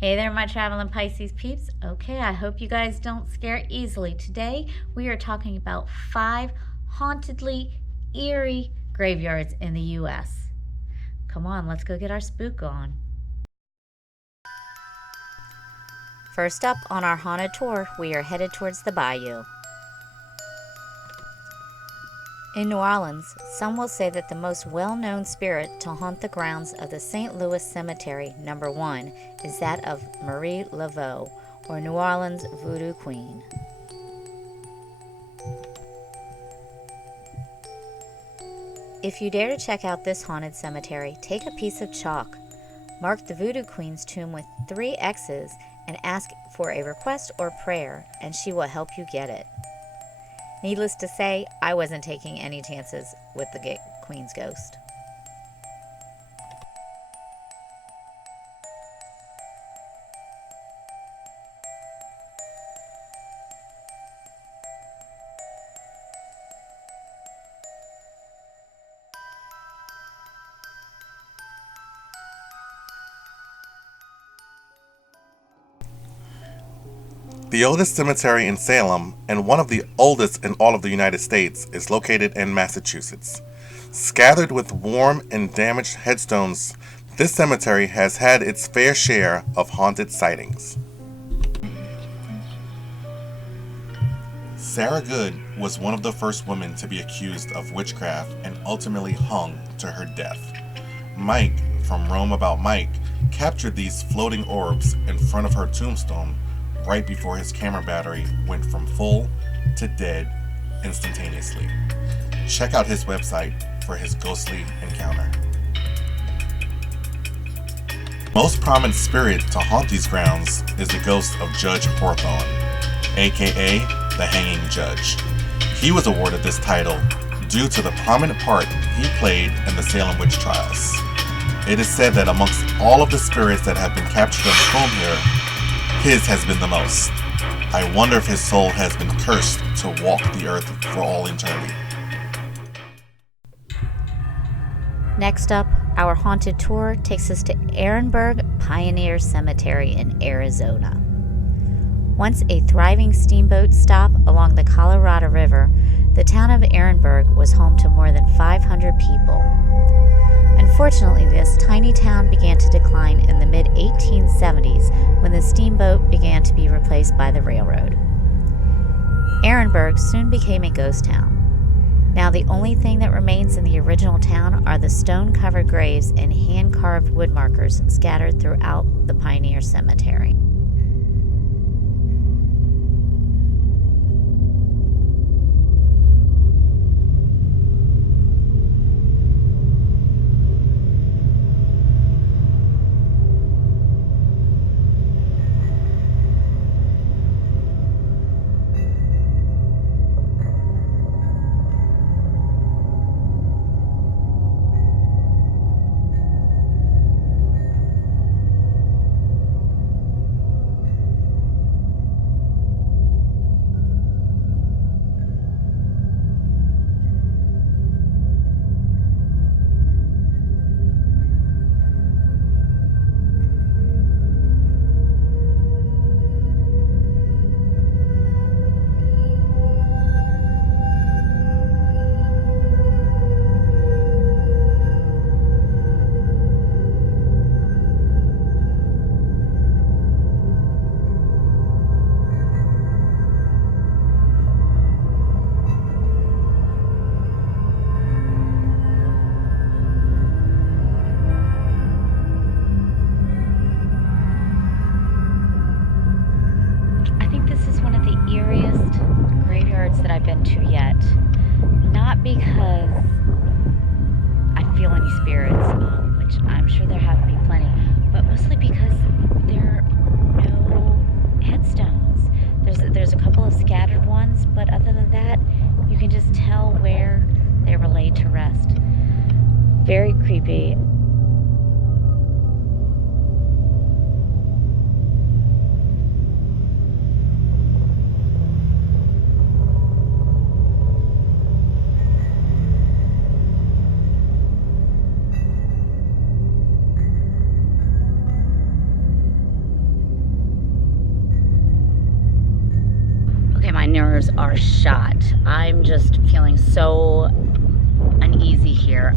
Hey there, my traveling Pisces peeps. Okay, I hope you guys don't scare easily. Today, we are talking about 5 hauntedly eerie graveyards in the U.S. Come on, let's go get our spook on. First up on our haunted tour, we are headed towards the bayou. In New Orleans, some will say that the most well-known spirit to haunt the grounds of the St. Louis Cemetery, number 1, is that of Marie Laveau, or New Orleans Voodoo Queen. If you dare to check out this haunted cemetery, take a piece of chalk. Mark the Voodoo Queen's tomb with 3 X's and ask for a request or prayer, and she will help you get it. Needless to say, I wasn't taking any chances with the Queen's ghost. The oldest cemetery in Salem, and one of the oldest in all of the United States, is located in Massachusetts. Scattered with warm and damaged headstones, this cemetery has had its fair share of haunted sightings. Sarah Good was one of the first women to be accused of witchcraft and ultimately hung to her death. Mike, from Rome About Mike, captured these floating orbs in front of her tombstone right before his camera battery went from full to dead instantaneously. Check out his website for his ghostly encounter. Most prominent spirit to haunt these grounds is the ghost of Judge Hawthorne, aka the Hanging Judge. He was awarded this title due to the prominent part he played in the Salem witch trials. It is said that amongst all of the spirits that have been captured on film here, his has been the most. I wonder if his soul has been cursed to walk the earth for all eternity. Next up, our haunted tour takes us to Ehrenberg Pioneer Cemetery in Arizona. Once a thriving steamboat stop along the Colorado River, the town of Ehrenberg was home to more than 500 people. Unfortunately, this tiny town began to decline in the mid-1870s when the steamboat began to be replaced by the railroad. Ehrenberg soon became a ghost town. Now the only thing that remains in the original town are the stone-covered graves and hand-carved wood markers scattered throughout the Pioneer Cemetery. nerves are shot. I'm just feeling so uneasy here.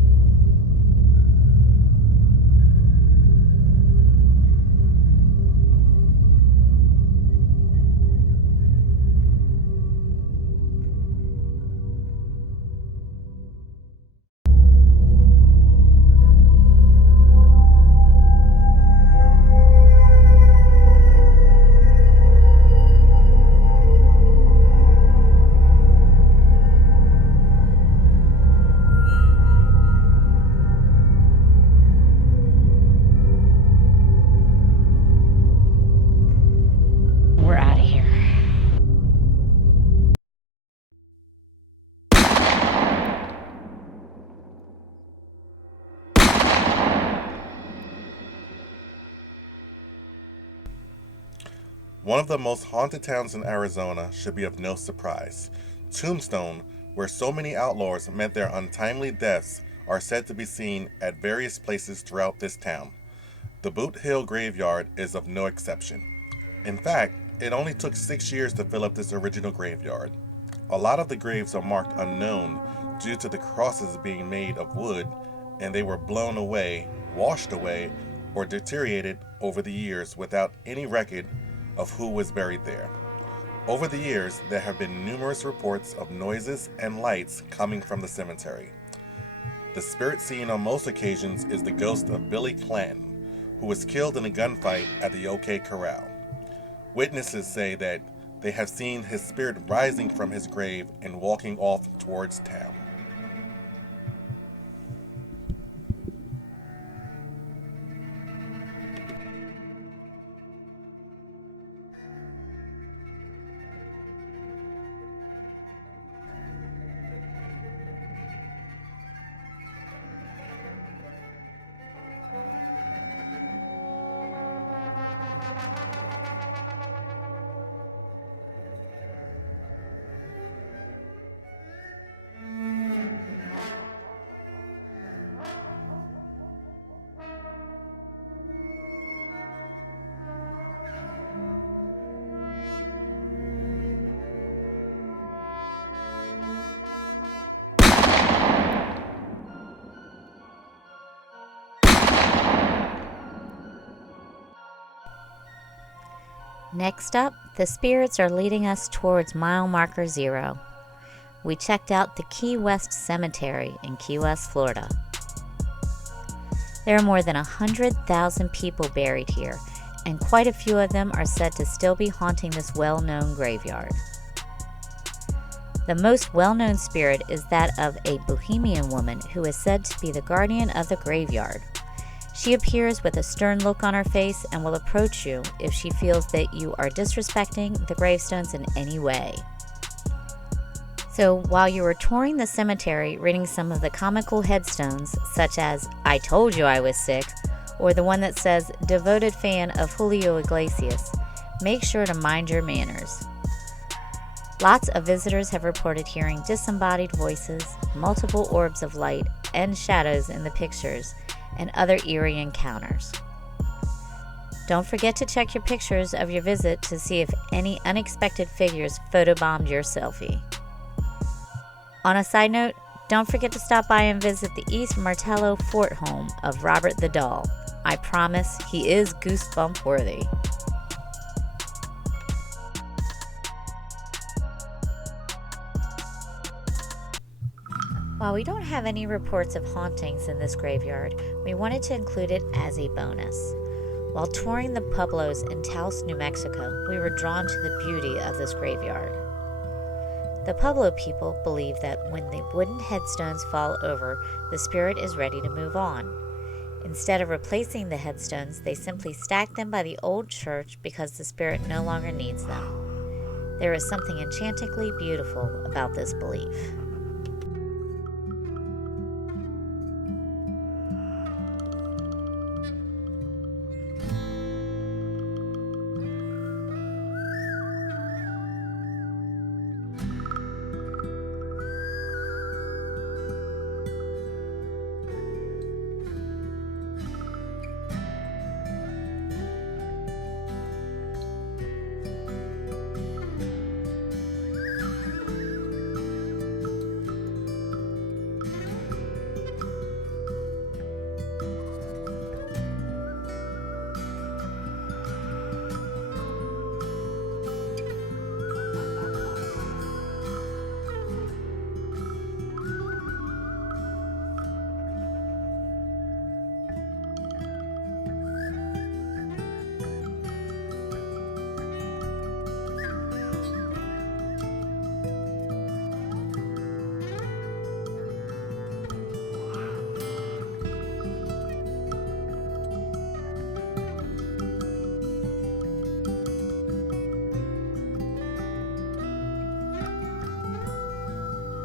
We're out of here. One of the most haunted towns in Arizona should be of no surprise. Tombstone, where so many outlaws met their untimely deaths, are said to be seen at various places throughout this town. The Boot Hill Graveyard is of no exception. In fact, it only took 6 years to fill up this original graveyard. A lot of the graves are marked unknown due to the crosses being made of wood, and they were blown away, washed away, or deteriorated over the years without any record of who was buried there. Over the years, there have been numerous reports of noises and lights coming from the cemetery. The spirit seen on most occasions is the ghost of Billy Clanton, who was killed in a gunfight at the OK Corral. Witnesses say that they have seen his spirit rising from his grave and walking off towards town. Next up, the spirits are leading us towards mile marker 0. We checked out the Key West Cemetery in Key West, Florida. There are more than 100,000 people buried here, and quite a few of them are said to still be haunting this well-known graveyard. The most well-known spirit is that of a Bohemian woman who is said to be the guardian of the graveyard. She appears with a stern look on her face and will approach you if she feels that you are disrespecting the gravestones in any way. So while you were touring the cemetery reading some of the comical headstones, such as "I told you I was sick," or the one that says "Devoted fan of Julio Iglesias," make sure to mind your manners. Lots of visitors have reported hearing disembodied voices, multiple orbs of light, and shadows in the pictures, and other eerie encounters. Don't forget to check your pictures of your visit to see if any unexpected figures photobombed your selfie. On a side note, don't forget to stop by and visit the East Martello Fort home of Robert the Doll. I promise he is goosebump worthy. While we don't have any reports of hauntings in this graveyard, we wanted to include it as a bonus. While touring the Pueblos in Taos, New Mexico, we were drawn to the beauty of this graveyard. The Pueblo people believe that when the wooden headstones fall over, the spirit is ready to move on. Instead of replacing the headstones, they simply stack them by the old church because the spirit no longer needs them. There is something enchantingly beautiful about this belief.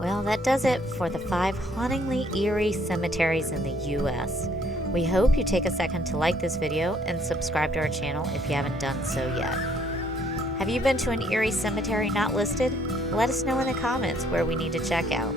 Well, that does it for the 5 hauntingly eerie cemeteries in the U.S. We hope you take a second to like this video and subscribe to our channel if you haven't done so yet. Have you been to an eerie cemetery not listed? Let us know in the comments where we need to check out.